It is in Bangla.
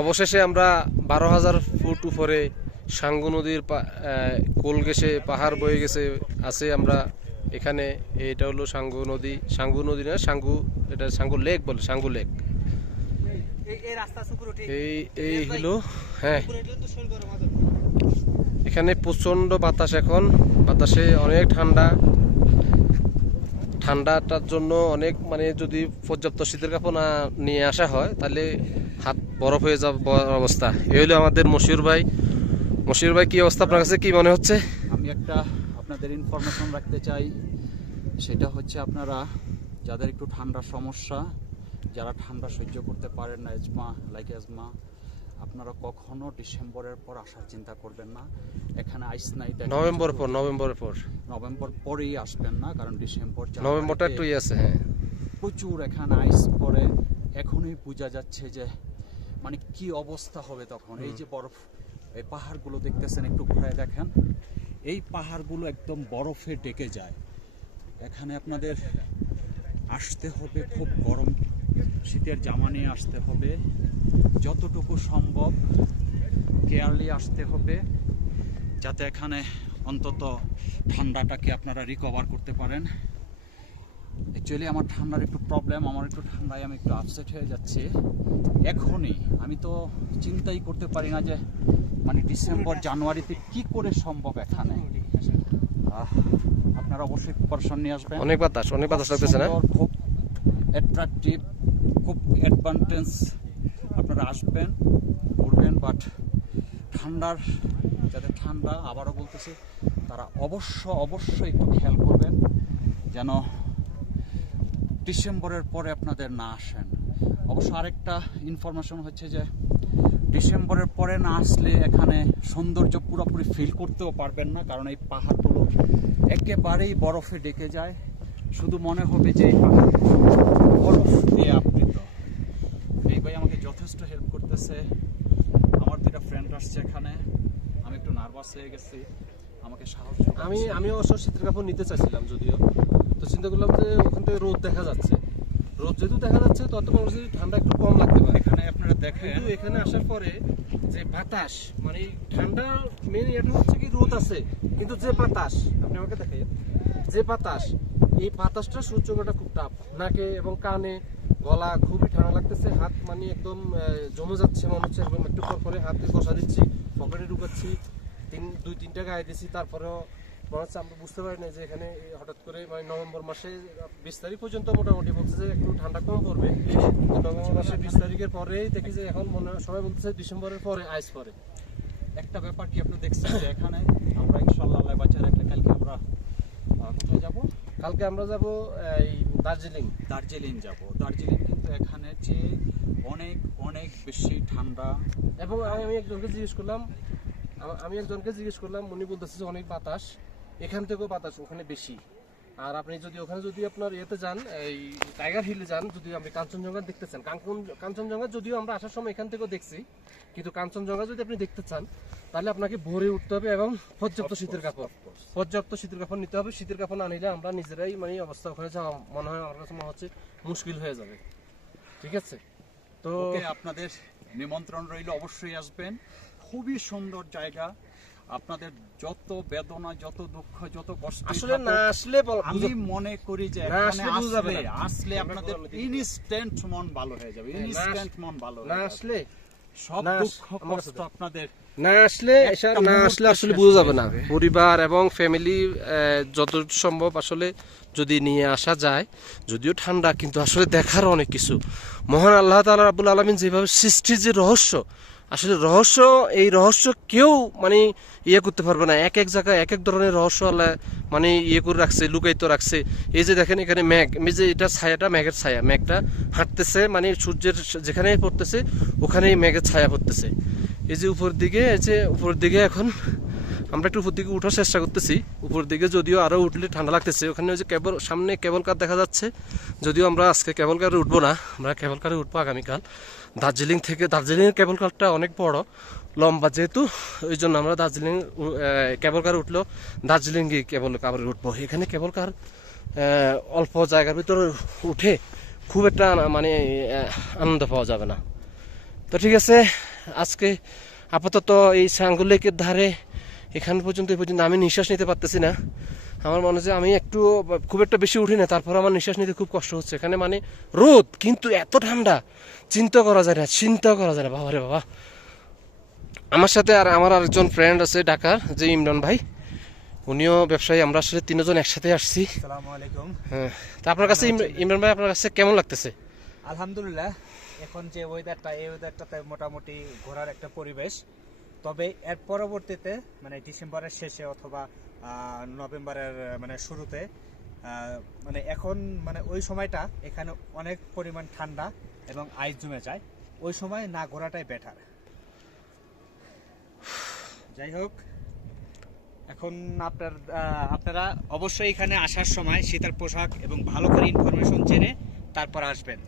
অবশেষে আমরা 12,000 ফুট উপরে সাঙ্গু নদীর কোল গেছে, পাহাড় বয়ে গেছে আছে আমরা এখানে। এটা হলো সাঙ্গু নদী, সাঙ্গু নদী না সাঙ্গু, এটা সাঙ্গু লেক বলে, সাঙ্গু লেক। এই এই হলো, হ্যাঁ এখানে প্রচন্ড বাতাস, এখন বাতাসে অনেক ঠান্ডা। ঠান্ডাটার জন্য অনেক মানে যদি পর্যাপ্ত শীতের কাপড় না নিয়ে আসা হয় তাহলে হাত বরফ হয়ে যাবে অবস্থা। এই হলো আমাদের মশিউর ভাই। মশিউর ভাই, কি অবস্থা আপনার কাছে, কি মনে হচ্ছে? আমি একটা আপনাদের ইনফরমেশন রাখতে চাই, সেটা হচ্ছে আপনারা যাদের একটু ঠান্ডার সমস্যা, যারা ঠান্ডা সহ্য করতে পারেন না, এজমা, আপনারা কখনো ডিসেম্বরের পর আসার চিন্তা করবেন না। এখানে আইস নাই, নভেম্বর পরেই আসবেন না, কারণ নভেম্বরটা একটু আছে, হ্যাঁ প্রচুর এখানে আইস পড়ে। এখনই বোঝা যাচ্ছে যে মানে কি অবস্থা হবে তখন। এই যে বরফ, এই পাহাড়গুলো দেখতেছেন, একটু ঘুরে দেখেন, এই পাহাড়গুলো একদম বরফে ডেকে যায়। এখানে আপনাদের আসতে হবে খুব গরম শীতের জামা নিয়ে আসতে হবে, যতটুকু সম্ভব কেয়ারলি আসতে হবে, যাতে এখানে অন্তত ঠান্ডাটাকে আপনারা রিকভার করতে পারেন। অ্যাকচুয়ালি আমার ঠান্ডার একটু প্রবলেম, আমার একটু ঠান্ডায় আমি একটু আপসেট হয়ে যাচ্ছি এখনই। আমি তো চিন্তাই করতে পারি না যে মানে ডিসেম্বর জানুয়ারিতে কি করে সম্ভব এখানে। আপনারা অবশ্যই প্রিপারেশন নিয়ে আসবেন। অনেক বাতাস লাগতেছে না? খুব অ্যাট্রাকটিভ, খুব অ্যাডভান্টেজ। আপনারা আসবেন, ঘুরবেন, বাট ঠান্ডার, যাদের ঠান্ডা আবারও বলতেছি, তারা অবশ্যই একটু খেয়াল করবেন যেন ডিসেম্বরের পরে আপনাদের না আসেন। অবশ্য আরেকটা ইনফরমেশন হচ্ছে যে ডিসেম্বরের পরে না আসলে এখানে সৌন্দর্য পুরোপুরি ফিল করতেও পারবেন না, কারণ এই পাহাড়গুলো একেবারেই বরফে ডেকে যায়। শুধু মনে হবে যে এই পাহাড় বরফ দিয়ে আবৃত। এই ভাই আমাকে যথেষ্ট হেল্প করতেছে। আমার দুটা ফ্রেন্ড আসছে এখানে, আমি একটু নার্ভাস হয়ে গেছি, আমাকে সাহস। আমি অবশ্য শীতের কাপড় নিতে চাইছিলাম, যদিও তো চিন্তা করলাম যে ওখান থেকে রোদ দেখা যাচ্ছে, রোদ যেহেতু দেখা যাচ্ছে তত ঠান্ডা একটু কম লাগতে পারে। এখানে আপনারা দেখেন, কিন্তু এখানে আসার পরে যে বাতাস, মানে ঠান্ডা মেন এটা হচ্ছে কি রোদ আছে, কিন্তু যে বাতাস, আপনি আমাকে দেখেন যে বাতাস, এই বাতাসটা সূর্যটা খুব টাফ, নাকে এবং কানে, গলা খুবই ঠান্ডা লাগতেছে, হাত মানে একদম জমে যাচ্ছে মনে হচ্ছে। একদম একটু পর পরে হাতে বসা দিচ্ছি, পকেটে ঢুকাচ্ছি, 2-3টা গায়ে দিচ্ছি, তারপরেও মনে হচ্ছে আমরা বুঝতে পারি না যে এখানে হঠাৎ করে মানে নভেম্বর মাসে 20 তারিখ পর্যন্ত মোটামুটি বলছে যে একটু ঠান্ডা কম পড়বে, নভেম্বর মাসে 20 তারিখের পরেই দেখি যে এখন মনে সবাই বলতেছে ডিসেম্বরের পরে আইস পরে। একটা ব্যাপার কি আপনি দেখছেন যে এখানে আমরা ইনশাআল্লাহ আল্লাহ বাঁচিয়ে রাখলে কালকে আমরা কোথায় যাব? কালকে আমরা যাব এই দার্জিলিং যাব। দার্জিলিং কিন্তু এখানে চেয়ে অনেক বেশি ঠান্ডা। এবং আমি একজনকে জিজ্ঞেস করলাম, উনি বলতেছে যে অনেক বাতাস, এখান থেকেও বাতাস ওখানে বেশি। আর আপনি যদি আপনার ইয়েতে যান, এই টাইগার হিলে যান, যদি আপনি কাঞ্চনজঙ্ঘা দেখতে চান, কাঞ্চনজঙ্ঘা যদিও আমরা আসার সময় এখান থেকেও দেখছি, কিন্তু কাঞ্চনজঙ্ঘা যদি আপনি দেখতে চান তাহলে আপনাকে ভোরে উঠতে হবে এবং পর্যাপ্ত শীতের কাপড় নিতে হবে। শীতের কাপড় না নিলে আমরা নিজেরাই মানে অবস্থা ওখানে যাওয়া মনে হয়, আমার কাছে মনে হচ্ছে মুশকিল হয়ে যাবে। ঠিক আছে, তো আপনাদের নিমন্ত্রণ রইল, অবশ্যই আসবেন। খুবই সুন্দর জায়গা। আপনাদের যত বেদনা, যত দুঃখ, যত কষ্ট আসলে না আসলে আমি মনে করি যে এখানে আসলে আপনাদের ইনস্ট্যান্ট মন ভালো হয়ে যাবে। না আসলে সব দুঃখ কষ্ট আপনাদের না আসলে আসলে বোঝা যাবে না। পরিবার এবং ফ্যামিলি যত সম্ভব আসলে যদি নিয়ে আসা যায়, যদিও ঠান্ডা, কিন্তু আসলে দেখার অনেক কিছু। মহান আল্লাহ তাআলা রাব্বুল আলামিন যেভাবে সৃষ্টির যে রহস্য, আসলে এই রহস্য কেউ মানে ইয়ে করতে পারবে না। এক জায়গায় এক ধরনের রহস্য আল্লাহ মানে ইয়ে করে রাখছে, লুকায়িত রাখছে। এই যে দেখেন এখানে মেঘ, যে এটা ছায়াটা মেঘের ছায়া, মেঘটা হাঁটতেছে মানে সূর্যের যেখানে পড়তেছে ওখানেই মেঘের ছায়া পড়তেছে। এই যে উপর দিকে এখন আমরা একটু উপর দিকে উঠার চেষ্টা করতেছি। উপর দিকে যদিও আরো উঠলে ঠান্ডা লাগতেছে। ওখানে ওই যে সামনে কেবল কার দেখা যাচ্ছে, যদিও আমরা আজকে কেবল কারে উঠবো না, আমরা কেবল কারে উঠবো আগামীকাল। দার্জিলিংয়ের কেবল কারটা অনেক বড় লম্বা, যেহেতু ওই জন্য আমরা কেবল কার উঠলো দার্জিলিং গিয়ে কেবল কারে উঠবো। এখানে কেবল কার অল্প জায়গার ভিতরে উঠে খুব একটা মানে আনন্দ পাওয়া যাবে না। তো ঠিক আছে, আজকে আপাতত এই সাঙ্গু লেকের ধারে এখান পর্যন্ত এই পর্যন্ত আমি নিঃশ্বাস নিতে পারতেছি না। আমার মনে হয় যে আমি একটু খুব একটা বেশি উঠি না, তারপর আমার নিঃশ্বাস নিতে খুব কষ্ট হচ্ছে। এখানে মানে রোদ, কিন্তু এত ঠান্ডা চিন্তা করা যায় না, বাবারে বাবা। আমার সাথে আর আমার আরেকজন ফ্রেন্ড আছে ঢাকার, যে ইমরান ভাই, উনিও ব্যবসায়ী। আমরা আসলে তিনজন একসাথে আসছি। আসসালামু আলাইকুম। হ্যাঁ, তা আপনার কাছে ইমরান ভাই, আপনার কাছে কেমন লাগতেছে? আলহামদুলিল্লাহ, এখন যে ওয়েদারটা, এই ওয়েদারটাতে মোটামুটি ঘোরার একটা পরিবেশ। তবে এর পরবর্তীতে মানে ডিসেম্বরের শেষে অথবা নভেম্বরের মানে শুরুতে মানে এখন মানে ওই সময়টা এখানে অনেক পরিমাণ ঠান্ডা এবং আইস জমে যায়। ওই সময় না ঘোরাটাই বেটার। যাই হোক, এখন আপনারা অবশ্যই এখানে আসার সময় শীতের পোশাক এবং ভালো করে ইনফরমেশন জেনে তারপর আসবেন।